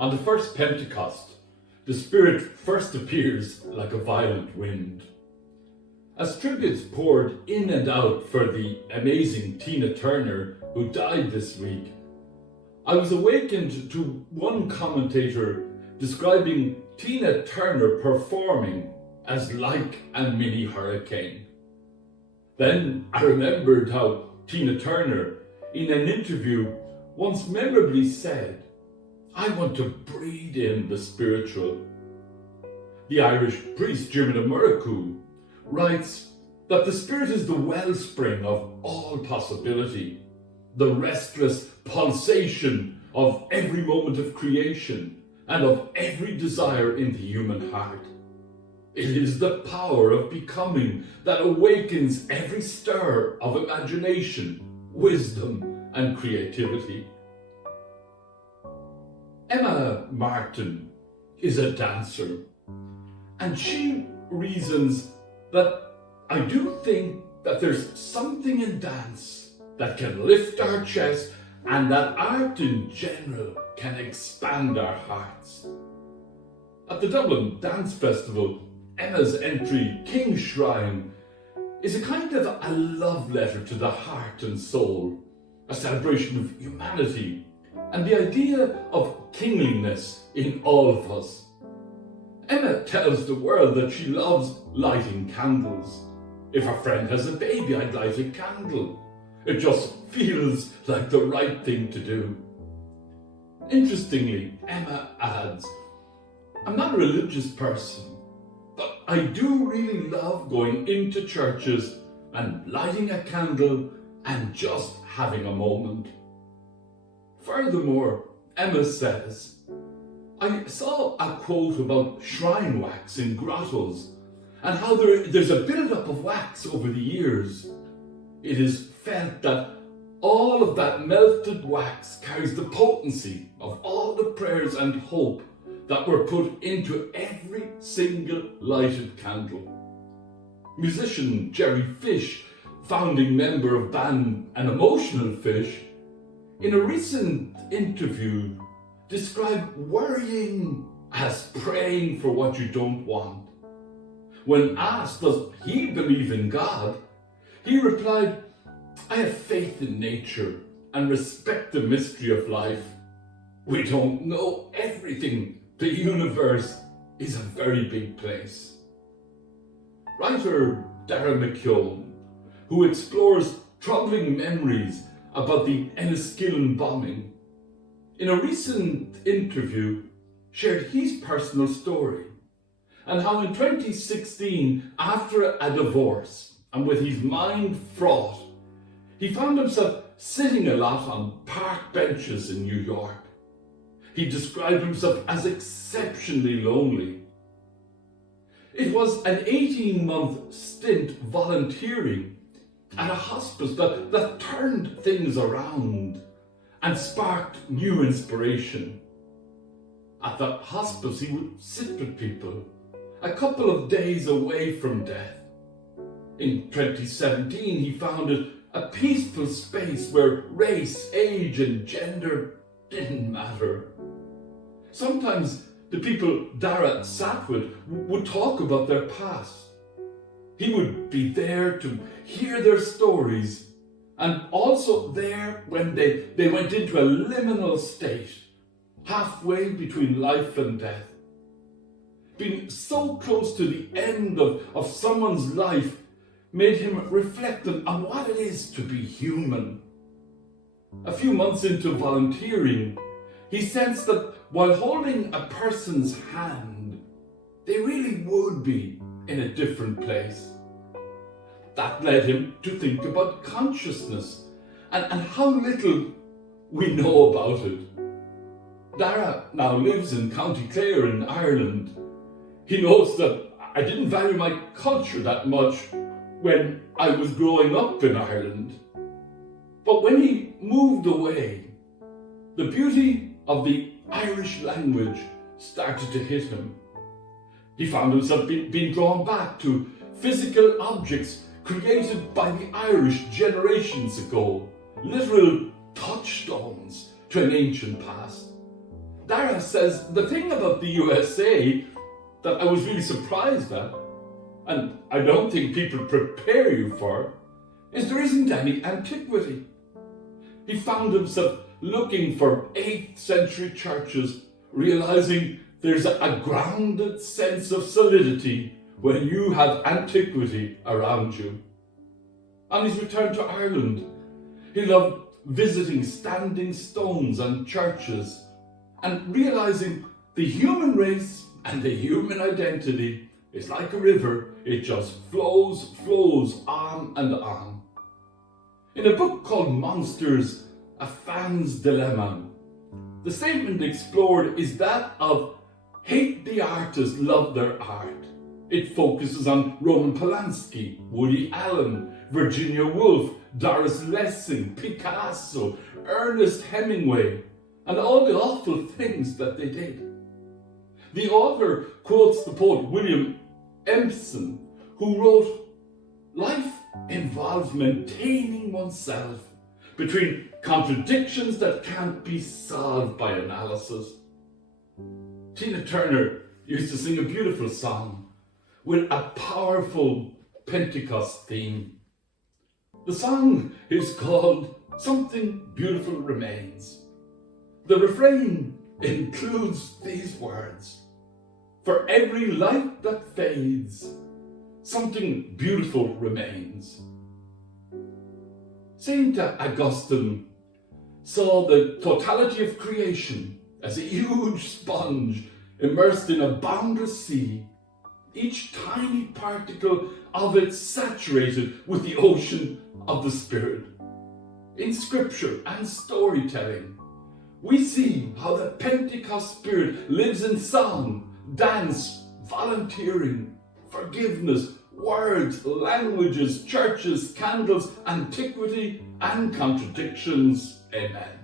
On the first Pentecost, the Spirit first appears like a violent wind. As tributes poured in and out for the amazing Tina Turner, who died this week, I was awakened to one commentator describing Tina Turner performing as like a mini hurricane. Then I remembered how Tina Turner, in an interview, once memorably said, "I want to breathe in the spiritual." The Irish priest Jim Muraku writes that the Spirit is the wellspring of all possibility, the restless pulsation of every moment of creation and of every desire in the human heart. It is the power of becoming that awakens every stir of imagination, wisdom, and creativity. Emma Martin is a dancer, and she reasons that I do think that there's something in dance that can lift our chest and that art in general can expand our hearts. At the Dublin Dance Festival, Emma's entry, King's Shrine, is a kind of a love letter to the heart and soul, a celebration of humanity and the idea of kingliness in all of us. Emma tells the world that she loves lighting candles. If a friend has a baby, I'd light a candle. It just feels like the right thing to do. Interestingly, Emma adds, "I'm not a religious person, but I do really love going into churches and lighting a candle and just having a moment." Furthermore, Emma says, "I saw a quote about shrine wax in grottos and how there's a build-up of wax over the years. It is felt that all of that melted wax carries the potency of all the prayers and hope that were put into every single lighted candle." Musician Jerry Fish, founding member of band An Emotional Fish, in a recent interview described worrying as praying for what you don't want. When asked does he believe in God, he replied, "I have faith in nature and respect the mystery of life. We don't know everything. The universe is a very big place." Writer Dara McKeown, who explores troubling memories about the Enniskillen bombing, in a recent interview shared his personal story and how in 2016, after a divorce and with his mind fraught, he found himself sitting a lot on park benches in New York. He described himself as exceptionally lonely. It was an 18-month stint volunteering at a hospice that turned things around and sparked new inspiration. At the hospice, he would sit with people a couple of days away from death. In 2017, he founded a peaceful space where race, age, and gender didn't matter. Sometimes the people Dara sat with would talk about their past. He would be there to hear their stories and also there when they went into a liminal state, halfway between life and death. Being so close to the end of someone's life made him reflect on what it is to be human. A few months into volunteering, he sensed that while holding a person's hand, they really would be in a different place. That led him to think about consciousness and how little we know about it. Dara now lives in County Clare in Ireland. He knows that I didn't value my culture that much when I was growing up in Ireland. But when he moved away, the beauty of the Irish language started to hit him. He found himself being drawn back to physical objects created by the Irish generations ago, literal touchstones to an ancient past. Dara says the thing about the USA that I was really surprised at, and I don't think people prepare you for, is there isn't any antiquity. He found himself looking for 8th century churches, realizing there's a grounded sense of solidity when you have antiquity around you. On his return to Ireland, he loved visiting standing stones and churches and realizing the human race and the human identity is like a river. It just flows on and on. In a book called Monsters, A Fan's Dilemma, the statement explored is that of hate the artist, love their art. It focuses on Roman Polanski, Woody Allen, Virginia Woolf, Doris Lessing, Picasso, Ernest Hemingway, and all the awful things that they did. The author quotes the poet William Empson, who wrote, "Life involves maintaining oneself between contradictions that can't be solved by analysis." Tina Turner used to sing a beautiful song with a powerful Pentecost theme. The song is called "Something Beautiful Remains." The refrain includes these words: "For every light that fades, something beautiful remains." Saint Augustine saw the totality of creation as a huge sponge immersed in a boundless sea, each tiny particle of it saturated with the ocean of the Spirit. In scripture and storytelling, we see how the Pentecost Spirit lives in song, dance, volunteering, forgiveness, words, languages, churches, candles, antiquity, and contradictions. Amen.